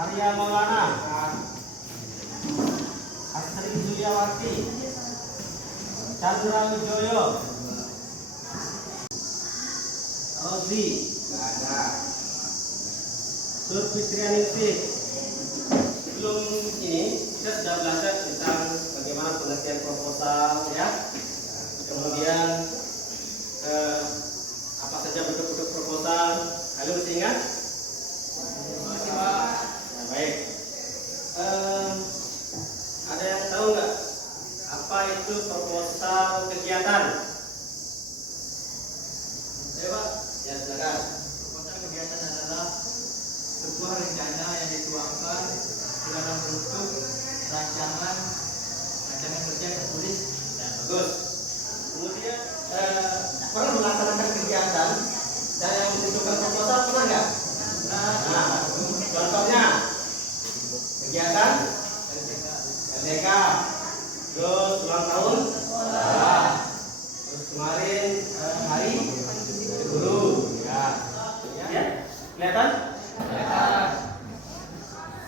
Arya Maulana, Asri Juliawati, Chandra Wijoyo, Rozi, Surfitrianingsih. Sebelum ini kita sudah belajar tentang bagaimana pengertian proposal, ya. Kemudian apa saja bentuk-bentuk proposal. Kalian masih ingat? Ya, baik. Ada yang tahu nggak apa itu proposal kegiatan? Ayo Pak, ya silakan. Proposal kegiatan adalah sebuah rencana yang dituangkan dalam bentuk rancangan kerja tertulis. Ya, bagus. Kemudian pernah melaksanakan kegiatan dan yang menentukan proposal pernah nggak? Nah, contohnya kegiatan LDK, terus ulang tahun, terus kemarin hari guru, ya, kelihatan?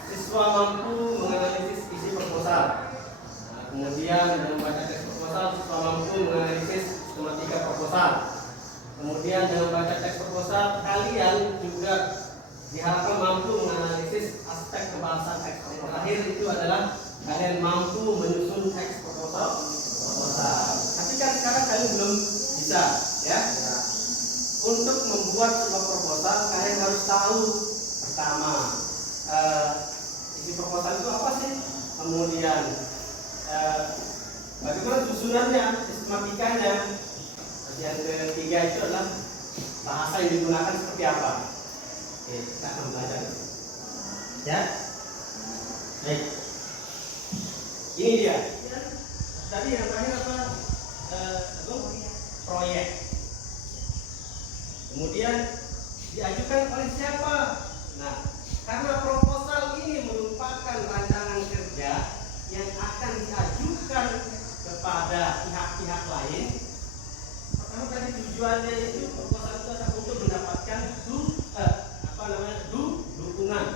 Siswa mampu menganalisis isi proposal. Nah, kemudian dalam membaca teks proposal, siswa mampu menganalisis sistematika proposal. Kemudian dalam membaca teks proposal, kalian juga diharapkan mampu menganalisis aspek pembahasan teks. Yang terakhir itu adalah kalian mampu menyusun teks proposal. Tapi kan sekarang kalian belum bisa, ya. Untuk membuat sebuah proposal, kalian harus tahu pertama isi proposal itu apa sih, kemudian bagaimana susunannya, sistematikanya. Yang ketiga itu adalah bahasa yang digunakan seperti apa. Oke, kita akan belajar, ya. Baik, ini dia. Tadi yang terakhir apa? Proyek. Kemudian diajukan oleh siapa? Nah, karena proposal ini merupakan rancangan kerja yang akan diajukan kepada pihak-pihak lain. Pertama tadi tujuannya itu proposal itu adalah untuk mendapatkan dukungan,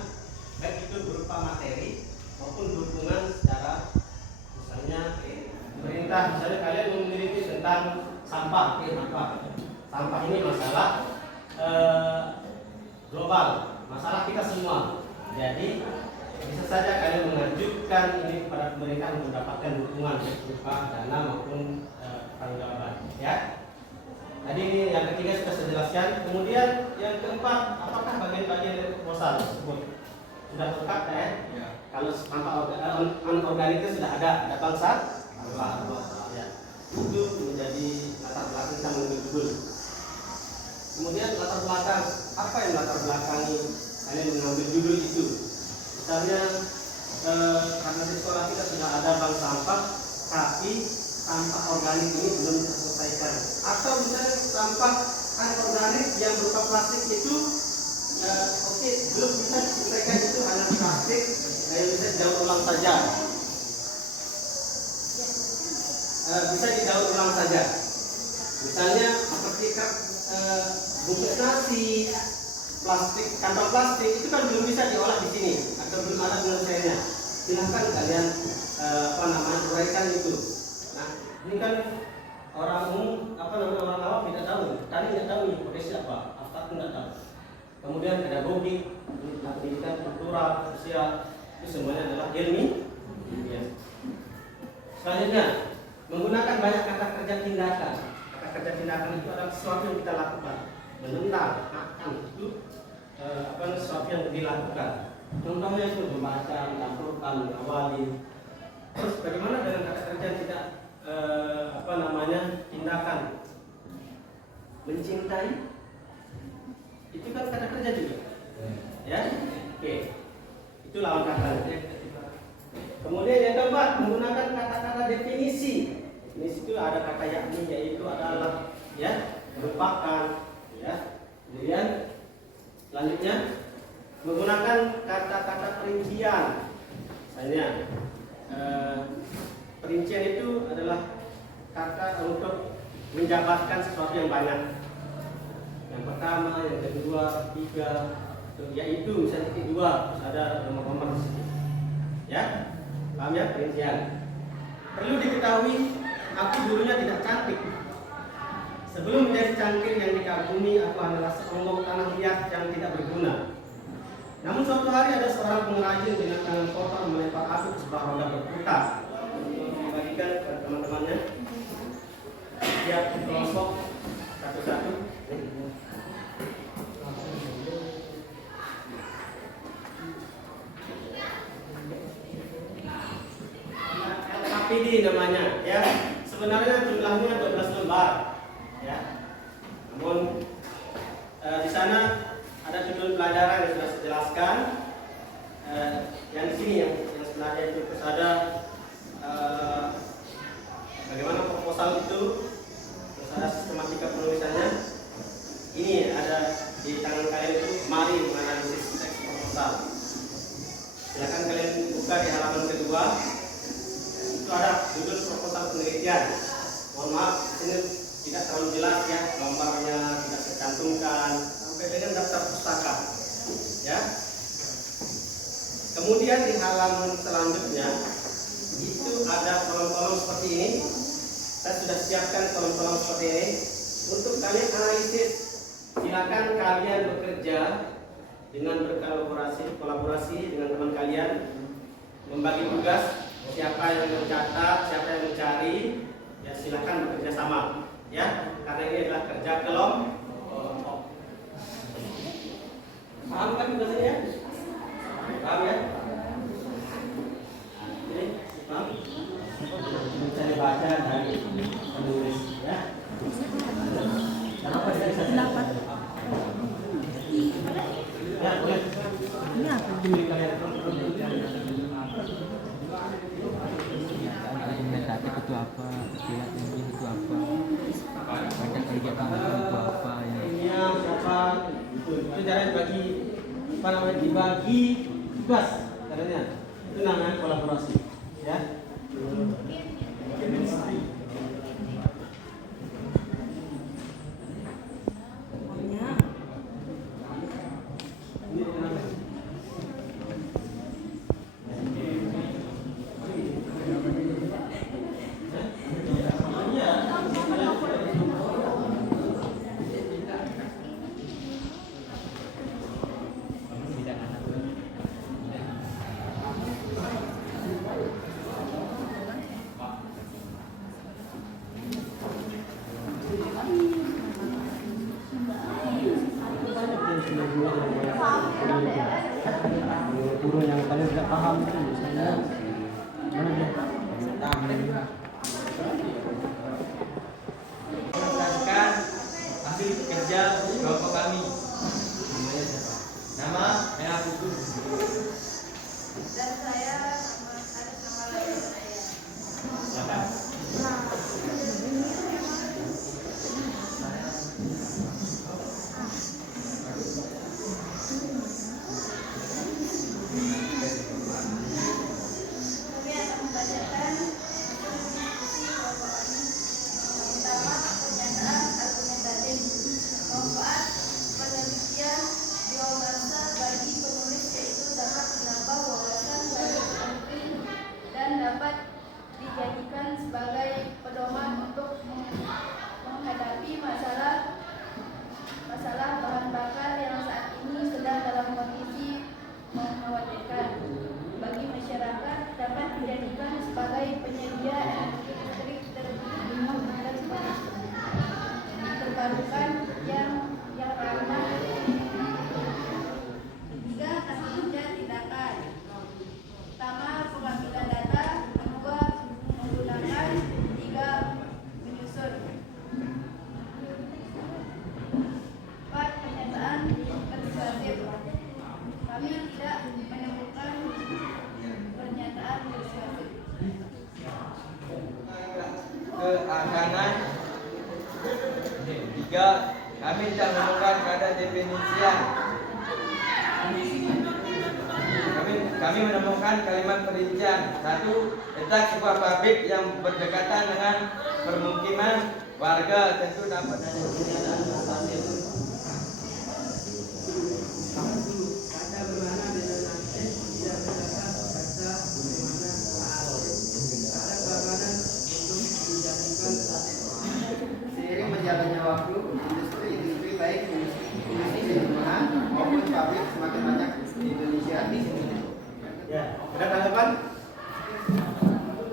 baik itu berupa materi maupun dukungan secara misalnya pemerintah. Misalnya kalian memiliki tentang sampah, sampah ini masalah global, masalah kita semua. Jadi bisa saja kalian mengajukan ini kepada pemerintah untuk mendapatkan dukungan berupa dana maupun pertanggungjawaban, ya. Tadi ini yang ketiga sudah saya jelaskan. Kemudian yang keempat, apakah bagian-bagian dari proposal tersebut sudah lengkap, ya? Ya. Kalau sampah anorganiknya sudah ada bangsa, ya. Itu menjadi latar belakang kita mengambil judul. Kemudian latar belakang, apa yang latar belakangi kalian mengambil judul itu? Misalnya karena di sekolah kita sudah ada bank sampah, tapi sampah organik ini belum terselesaikan. Atau misalnya sampah anorganik yang berupa plastik itu belum bisa diselesaikan, itu hanya plastik yang bisa didaur ulang saja. Bisa didaur ulang saja. Misalnya seperti bungkus nasi, plastik, kantong plastik itu kan belum bisa diolah di sini atau belum ada penyelesaiannya. Silahkan kalian uraikan itu. Nah, ini kan orang umum orang awam tidak tahu. Tadi tidak tahu ini profesi apa, abstrak tidak tahu. Kemudian pedagogik, pendidikan kultural, sosial, itu semuanya adalah ilmiah. Selanjutnya, menggunakan banyak kata kerja tindakan. Kata kerja tindakan itu adalah sesuatu yang kita lakukan. Menentang, akan itu sesuatu yang dilakukan. Contohnya itu membaca, melakukan, mengawali. Terus bagaimana dengan kata kerja yang tidak tindakan? Mencintai, itu kan kata kerja juga, ya. Oke, itu lawan kata. Kemudian yang keempat, menggunakan kata-kata definisi. Definisi itu ada kata yakni, yaitu adalah, ya, merupakan, ya. Kemudian selanjutnya menggunakan kata-kata perincian. Misalnya perincian itu adalah kata untuk menjabarkan sesuatu yang banyak. Yang pertama, yang kedua, ketiga, yaitu misalnya titik 2 terus ada nomor-nomor di sini. Ya, paham ya perincian? Perlu diketahui, aku dulunya tidak cantik. Sebelum menjadi cantik yang dikagumi, aku adalah seonggok tanah liat yang tidak berguna. Namun suatu hari ada seorang pengrajin dengan tangan kotor melempar aku ke sebuah roda berputar. Bagikan ke teman-temannya. Siap kelompok satu-satu. LKPD namanya, ya. Sebenarnya jumlahnya 12 lembar, ya. Namun di sana ada judul pelajaran yang sudah saya jelaskan. Yang di sini yang sebenarnya itu terus ada bagaimana proposal itu, terus ada sistematika penulisannya. Ini ada di tangan kalian itu, mari menganalisis teks proposal. Silakan kalian buka di halaman kedua. Itu ada judul proposal penelitian. Mohon maaf, ini tidak terlalu jelas ya, gambarnya tidak tercantumkan sampai dengan daftar pustaka. Ya. Kemudian di halaman selanjutnya itu ada kolom-kolom seperti ini. Saya sudah siapkan kolom-kolom seperti ini untuk kalian analisis. Silakan kalian bekerja dengan kolaborasi dengan teman kalian, membagi tugas. Siapa yang mencatat, siapa yang mencari, ya silakan bekerja sama, ya, karena ini adalah kerja kelompok. Paham kan tugasnya? Paham ya? Jadi, paham? Bisa dibaca dari penulis, ya. Kenapa saya bisa? Ya, boleh. Ini apa? Argumentatif itu apa, istilah ilmiah itu apa, pada kerja kamu itu apa ya? Siapa? Itu cara dibagi, apa namanya, dibagi tugas caranya. Itu namanya kolaborasi, ya. Guru yang kalian tidak paham itu misalnya mana dia? Berdasarkan hasil kerja kelompok kami. Namanya siapa? Nama Merah Putih. Dan saya ada sama lagi saya. Silakan. Kami akan membacakan diskusi kelompok kami. Pertama, pernyataan argumentatif. Manfaat penelitian biomasa bagi penulis yaitu dapat menambah wawasan bagi pemimpin dan dapat dijadikan sebagai pedoman untuk menghadapi masalah bahan bakar yang saat ini sedang dalam kondisi mengkhawatirkan. Bagi masyarakat dapat dijadikan sebagai penyedia energi listrik terbarukan yang ramah. Tiga, tersedia tindakan. Pertama, pengambilan data. Kedua, menggunakan. Tiga, menyusun. Empat, pernyataan persuasif. Kami tidak menemukan pernyataan persuasif. Keakanan. Tiga, kami tidak menemukan kata definisian. Kami menemukan kalimat perincian. Satu, letak sebuah pabrik yang berdekatan dengan permukiman warga tentu dapat ada pernyataan persuasif. Ya, ada tanggapan?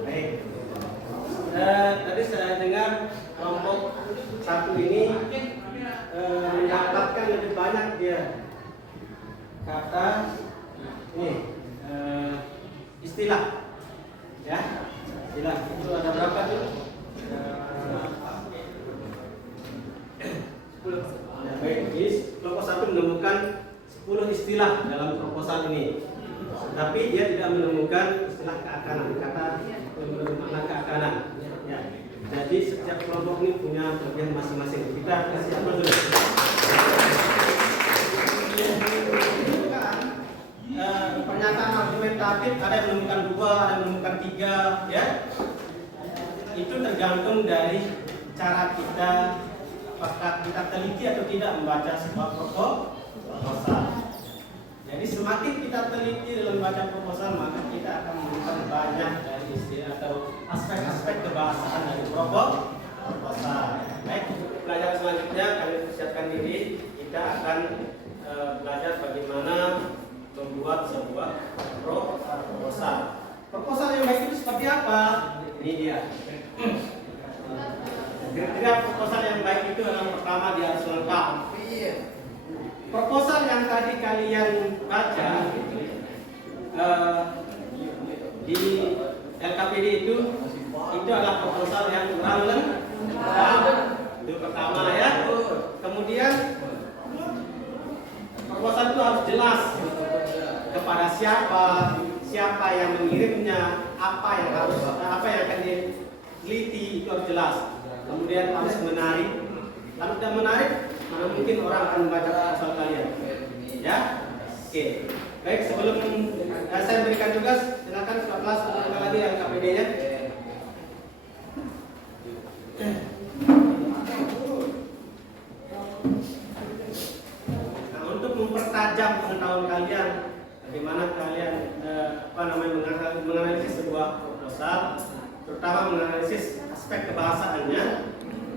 Baik. Tadi saya dengar kelompok satu ini mendapatkan lebih banyak dia kata ini istilah, ya istilah itu ada berapa tuh? 10. Ya, baik, jadi kelompok satu menemukan 10 istilah dalam proposal ini, tapi dia tidak menemukan istilah keakanan, kata bermakna keakanan. Ya. Jadi setiap kelompok ini punya bagian masing-masing. Kita kasih apa dulu? Pernyataan argumentatif ada yang menemukan 2, ada yang menemukan 3, ya. Itu tergantung dari cara kita, apakah kita teliti atau tidak membaca sebuah proposal. Jadi semakin kita teliti dalam membaca proposal, maka kita akan menemukan banyak dari istilah atau aspek-aspek kebahasaan dari proposal. Baik, pelajaran selanjutnya kami persiapkan diri, kita akan belajar bagaimana membuat sebuah proposal. Proposal yang baik itu seperti apa? Ini dia. Kira-kira proposal yang baik itu adalah pertama dia harus lengkap. Proposal yang tadi kalian baca di LKPD itu adalah proposal yang kurang lengkap. Itu pertama ya. Kemudian proposal itu harus jelas kepada siapa yang mengirimnya, apa yang akan diteliti itu harus jelas. Kemudian harus menarik. Kalau tidak menarik, mana mungkin orang akan membaca proposal kalian. Ya, oke. Baik, sebelum saya berikan tugas, silakan kelas ulang lagi yang KPD-nya. Nah, untuk mempertajam pengetahuan kalian, bagaimana kalian menganalisis sebuah proposal, terutama menganalisis aspek kebahasaannya.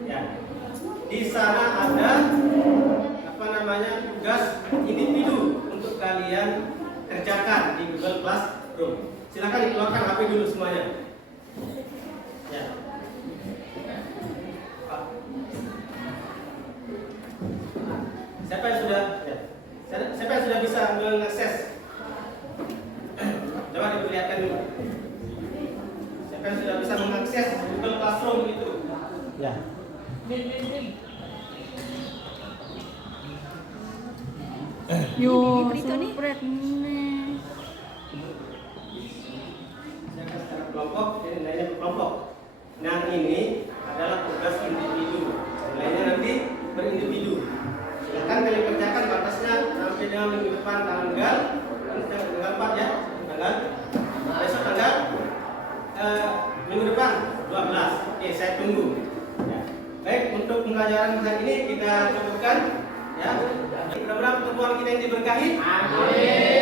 Ya. Di sana ada tugas individu untuk kalian kerjakan di Google Classroom. Silakan dikeluarkan HP dulu semuanya. Ya. Siapa yang sudah bisa mengakses? Coba diperlihatkan dulu. Siapa yang sudah bisa mengakses Google Classroom itu? Ya. Yo, sempret nih. Kelompok, ini nilainya berkelompok. Nah, ini adalah tugas individu. Nilainya nanti berindividu. Silakan kalian kerjakan, batasnya sampai dengan minggu depan tanggal 4 ya, besok tanggal minggu depan 12. Oke, saya tunggu. Ya. Baik, untuk pembelajaran hari ini kita cukupkan. Ya, mudah-mudahan pertemuan kita yang diberkahi. Amin.